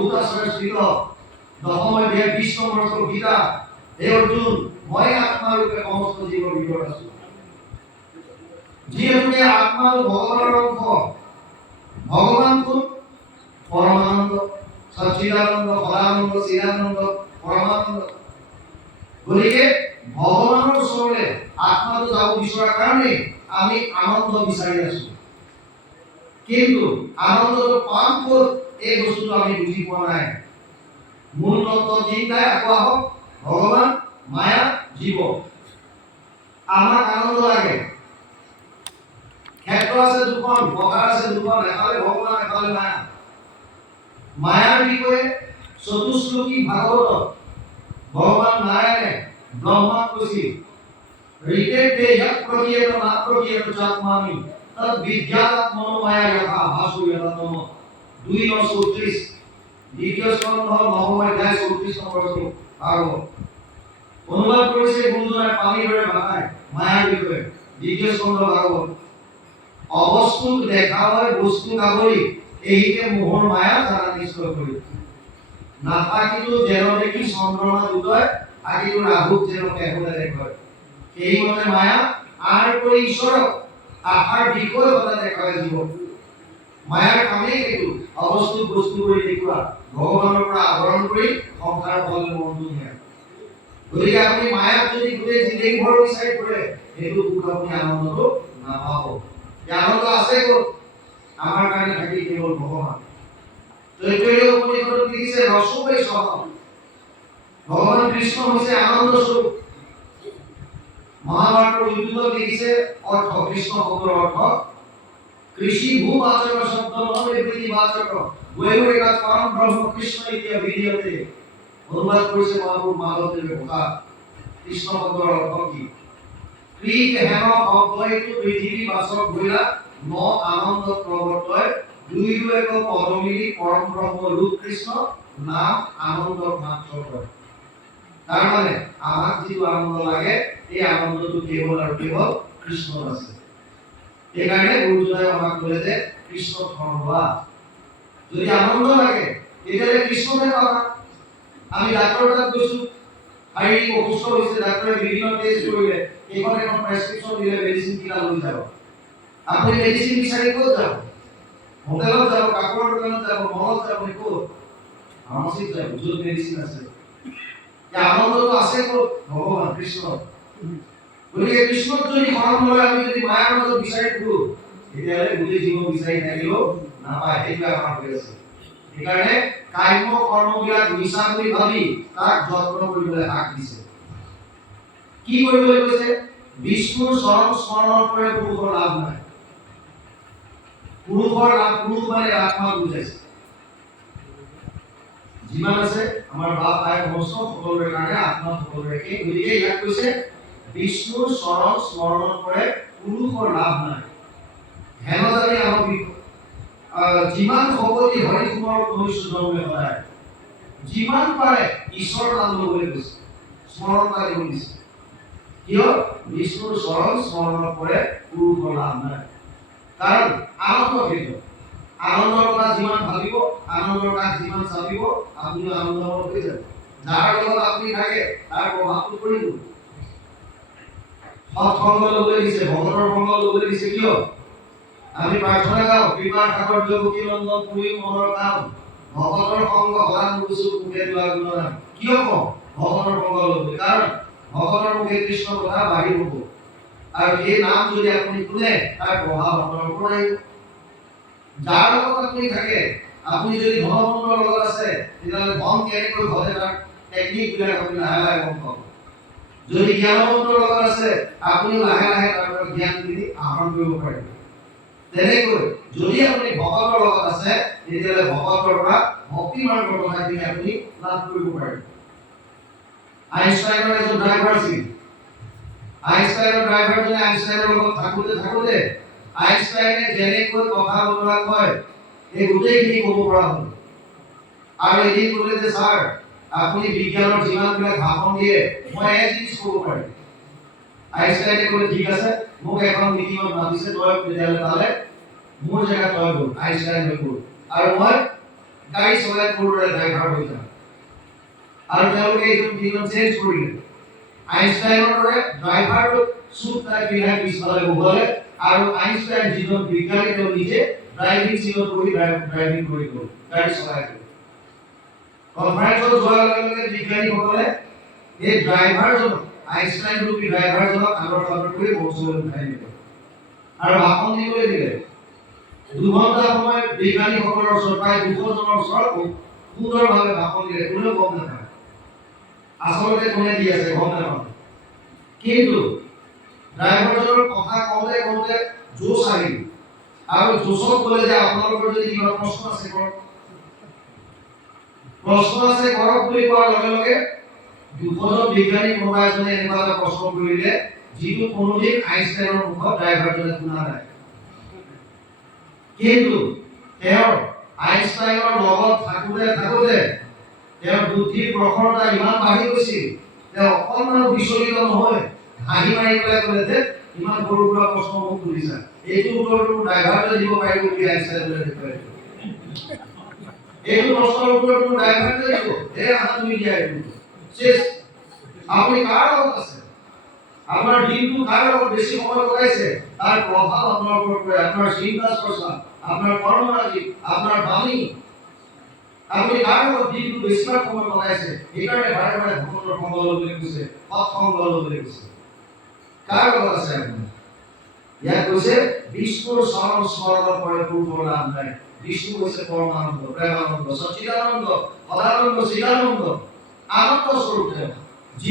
ভূতাসুৰে স্থিত দশম অধ্যায় 20 নম্বৰ শ্লোক গীতা। হে অৰ্জুন, মই আত্মাৰূপে সমস্ত জীৱৰ ভিতৰত আছো। যিহেতুকে আত্মা ভগৱানৰ অংশ। ভগৱান কোন? পৰমানন্দ, সচ্চিদানন্দ, সদানন্দ, চিদানন্দ, পৰমানন্দ। গতিকে ভগৱানৰ ওচৰলৈ আত্মাটো যাব বিচৰাৰ কাৰণে আমি আনন্দ বিচাৰি আছো। কিন্তু আনন্দটো পাম ক'ত, এই বস্তুটো আমি বুজি পোৱা নাই। মূল তত্ত্ব তিনিটাই আকৌ আহক, ভগৱান, মায়া, জীৱ। আমাক আনন্দ লাগে। ক্ষেত্ৰ আছে দুখন, পথাৰ আছে দুখন, এফালে ভগৱান, এফালে মায়া। মায়াৰ বিষয়ে চতুশ্লোকী ভাগৱতত ভগৱান নাৰায়ণে ব্ৰহ্মাক কৈছিল, ঋতে ইয়াক প্ৰকীয়ত না প্ৰকীয়ত চাত্মানি তদ বিদ্যাত্মনো মায়া যথা ভাসু যতম। 2:34 দ্বিতীয় স্কন্ধ 9 অধ্যায় 34 নম্বৰ শ্লোক ভাগৱত। অনুবাদ কৰিছে গুৰুজনাই পানীৰ দৰে ভাষায় মায়াৰ বিষয়ে। দ্বিতীয় স্কন্ধ ভাগৱত। অবস্তুক দেখা হয় বস্তু কাবৰি, এহিকে মোহৰ মায়া জানা নিশ্চয় কৰি। নাথাকিতো যেন দেখি চন্দ্ৰমা দুটয়, থাকিতো ৰাহুক যেন কেহলে দেখয়। সেইমতে মায়া আৰ কৰি ঈশ্বৰক আহাৰ বিষয় কথা দেখায় জীৱ। মায়াৰ কামেই এইটো, অবস্তুক বস্তু কৰি দেখুওৱা, ভগৱানৰ পৰা আৱৰণ কৰি সংসাৰ ফললৈ মনটো নিয়া। গতিকে আপুনি মায়াক যদি গোটেই জিন্দগী ভৰ বিচাৰি ফুৰে, সেইটো সুখ আপুনি আনন্দটো নাপাব। আনন্দ আছে ক'ত? আমাৰ কাৰণে থাকি কেৱল ভগৱান। তৈত্তৰীয় উপনিষদত লিখিছে ৰসোপে সহ। ভগৱান কৃষ্ণ হৈছে আনন্দ স্বৰূপ। মহাভাৰতৰ যুদ্ধত লিখিছে অৰ্থ, কৃষ্ণ শব্দৰ অৰ্থ কৃষি ভূবাচক শব্দ মনোবৃত্তি বাচক বৈভবেগাত পৰম ব্ৰহ্ম কৃষ্ণ ইত্যাদি বিধিয়তে। অনুবাদ কৰিছে মহাপুৰুষ মাধৱদেৱে ভোকা। কৃষ্ণ শব্দৰ অৰ্থ কি? কৃষ হেন শব্দইটো পৃথিৱী বাচক ভৈলা ন আনন্দ প্ৰৱৰ্তয়, দুইৰো এক পদ মিলি পৰম ব্ৰহ্ম ৰূপ কৃষ্ণ নাম আনন্দ মাত্ৰ কৰে। তাৰমানে আমাক যিটো আনন্দ লাগে, এই আনন্দটো কেৱল আৰু কেৱল কৃষ্ণৰ আছে। সেইকাৰণে গুৰুজনাই আমাক ক'লে যে কৃষ্ণ স্মৰণ হোৱা। যদি আনন্দ লাগে তেতিয়াহ'লে কৃষ্ণকে পাবা। আমি ডাক্তৰৰ তাত গৈছো, শাৰীৰিক অসুস্থ হৈছে, ডাক্তৰে বিভিন্ন টেষ্ট কৰিলে, এখন এখন প্ৰেছক্ৰিপশ্যন দিলে, মেডিচিন কিনা লৈ যাব। আপুনি মেডিচিন বিচাৰি ক'ত যাব? হোটেলত যাব, কাপোৰৰ দোকানত যাব, মলত যাব, ক'ত? ফাৰ্মাচীত যাব, য'ত মেডিচিন আছে। আনন্দটো আছে ক'ত? ভগৱান কৃষ্ণ। গতিকে কৃষ্ণক যদি শৰণ লয়, আমি যদি মায়াৰ মাজত বিচাৰি ফুৰো, তেতিয়াহ'লে গোটেই জীৱ বিচাৰি থাকিলেও নাপায়। সেইটোৱে আমাৰ হৈ আছে। সেইকাৰণে কাম্য কৰ্মবিলাক মিছা বুলি ভাবি তাক যত্ন কৰিবলৈ হাক দিছে। কি কৰিবলৈ কৈছে? বিষ্ণুৰ চৰণ স্মৰণৰ পৰা পুৰুষৰ লাভ নাই। পুৰুষৰ লাভ, পুৰুষ মানে আত্মা বুজাইছে। যিমান আছে আমাৰ বাপ ভাই সমস্ত সকলোৰে কাৰণে আত্মা সকলোৰে একে। গতিকে ইয়াক কৈছে বিষ্ণুৰ চৰণ স্মৰণৰ পৰা পুৰুষৰ লাভ নাই। হেনজানি আমাৰ যিমান শক্তি হৰি কুমাৰৰ কনিষ্ঠ জন্মে সদায় যিমান পাৰে ঈশ্বৰ নাম ল'বলৈ কৈছে, স্মৰণ কৰিবলৈ দিছে। কিয়? বিষ্ণুৰ চৰণ স্মৰণৰ পৰা পুৰুষৰ লাভ নাই। কাৰণ আনন্দ সেইটো। আনন্দৰ কথা যিমান ভাবিব, আনন্দৰ কাষ যিমান চাপিব, আপুনি আনন্দময় হৈ যাব। যাৰ লগত আপুনি থাকে তাৰ প্ৰভাৱটো পৰিব। সৎসংগ ল'বলৈ দিছে, ভগতৰ সংগ ল'বলৈ দিছে। কিয়? আমি প্ৰাৰ্থনা গাওঁ, কৃপাৰ সাগৰ জগতি নন্দন পুৰি মনৰ কাম, ভগতৰ সংগ সদান বুজু মুখে লোৱা গুণনাম। কিয় কওঁ ভগতৰ সংগ ল'বলৈ? কাৰণ ভগতৰ মুখে কৃষ্ণ কথা বাঢ়ি হ'ব। আৰু সেই নাম যদি আপুনি শুনে, তাৰ প্ৰভাৱ আপোনাৰ ওপৰত আহিব। যাৰ লগত আপুনি থাকে, আপুনি যদি ধনবন্তৰ লগত আছে, তেতিয়াহ'লে ধন কেনেকৈ ঘটে তাৰ টেকনিকবিলাক আপুনি লাহে লাহে গম পাব। যদি জ্ঞানবন্তৰ লগত আছে, আপুনি লাহে লাহে তাৰ পৰা জ্ঞানখিনি আহৰণ কৰিব পাৰিব। তেনেকৈ যদি আপুনি ভকতৰ লগত আছে, তেতিয়াহ'লে ভকতৰ পৰা ভক্তি মাৰ্গৰ কথাখিনি আপুনি লাভ কৰিব পাৰিব। আইনষ্টাইনৰ এজন ড্ৰাইভাৰ আছিল। আইনষ্টাইনৰ ড্ৰাইভাৰজনে আইনষ্টাইনৰ লগত থাকোঁতে আইনষ্টাইনে যেনেকৈ কথা বতৰা কয়, এই গোটেইখিনি ক'ব পৰা হ'ল। আৰু এদিন ক'লে যে ছাৰ, আপুনি বিজ্ঞানৰ যিমানবিলাক ভাষণ দিয়ে, মই এজ ইট ইজ ক'ব পাৰিম। আইনষ্টাইনে ক'লে ঠিক আছে, মোক এখন মিটিঙত মাতিছে, তই তেতিয়াহ'লে তালে মোৰ জেগাত তই গ'ল, আইনষ্টাইন হৈ গ'ল। আৰু মই গাড়ী চলাই কৰোৰে ড্ৰাইভাৰ হৈ যায় আৰু তেওঁলোকে এইটো চেঞ্জ কৰিলে আইনষ্টাইনৰ দৰে ড্ৰাইভাৰটো চুট টাই পিন্ধাই পিছফালে বহালে আৰু আইনষ্টাইন যিজন বিজ্ঞানী তেওঁ নিজে ড্ৰাইভিং চিটত বহি ড্ৰাইভিং কৰি গ'ল গাড়ী চলাই গ'ল কনফাৰেন্সত যোৱাৰ লগে লগে বিজ্ঞানীসকলে এই ড্ৰাইভাৰজনক আইনষ্টাইন ৰূপী ড্ৰাইভাৰজনক আগৰ ফালৰ কৰি মঞ্চলৈ উঠাই নিলে আৰু ভাষণ দিবলৈ দিলে 2 ঘণ্টা সময় বিজ্ঞানীসকলৰ ওচৰত প্ৰায় 200 জনৰ ওচৰত সুন্দৰভাৱে ভাষণ দিলে কোনেও গম নাপায় আচলতে কোনে দি আছে গম নাপায় কিন্তু ড্ৰাইভাৰজনৰ কথা কওঁতে কওঁতে জোচ আহিল আৰু জোচত ক'লে যে আপোনালোকৰ যদি কিবা প্ৰশ্ন আছে কৰক বুলি কোৱাৰ লগে লগে 200 জন বিজ্ঞানী কোনোবা এজনে এনেকুৱা এটা প্ৰশ্ন কৰিলে যিটো কোনোদিন আইনষ্টাইনৰ মুখত ড্ৰাইভাৰজনে শুনা নাই কিন্তু তেওঁৰ আইনষ্টাইনৰ লগত থাকোতে তেওঁৰ বুদ্ধিৰ প্ৰখৰতা ইমান বাঢ়ি গৈছিল তেওঁ অকণমান বিচলিত নহয় হাঁহি মাৰি পেলাই ক'লে যে ইমান সৰু সুৰা প্ৰশ্ন মোক সুধিছা এইটো উত্তৰটো ড্ৰাইভাৰটোৱে দিব পাৰিব বুলি আইনষ্টাইনে দেখুৱাই দিলে এইটো প্ৰশ্নৰ উত্তৰটো ড্ৰাইভাৰটোৱে দিব তুমি দিয়া এইটো শেষ আপুনি কাৰ লগত আছে আপোনাৰ দিনটো কাৰ লগত বেছি সময় কটাইছে তাৰ প্ৰভাৱ আপোনাৰ ওপৰত পৰে আপোনাৰ চিন্তা চৰ্চা আপোনাৰ কৰ্মৰাজি আপোনাৰ বাণী আপুনি কাৰ লগত দিনটো বেছিভাগ সময় কটাইছে এইকাৰণে বাৰে বাৰে ভগৱানৰ সংগ ল'বলৈ কৈছে সৎসংগ ল'বলৈ কৈছে কাৰ লগত আছে আপুনি ইয়াত কৈছে বিষ্ণুৰ চৰণ স্মৰণৰ পৰে পূৰ্বৰ নাম নাই বিষ্ণু কৈছে পৰমানন্দ প্ৰেমানন্দ সচ্চিদানন্দ সদানন্দ চিদানন্দ আনন্দ স্বৰূপ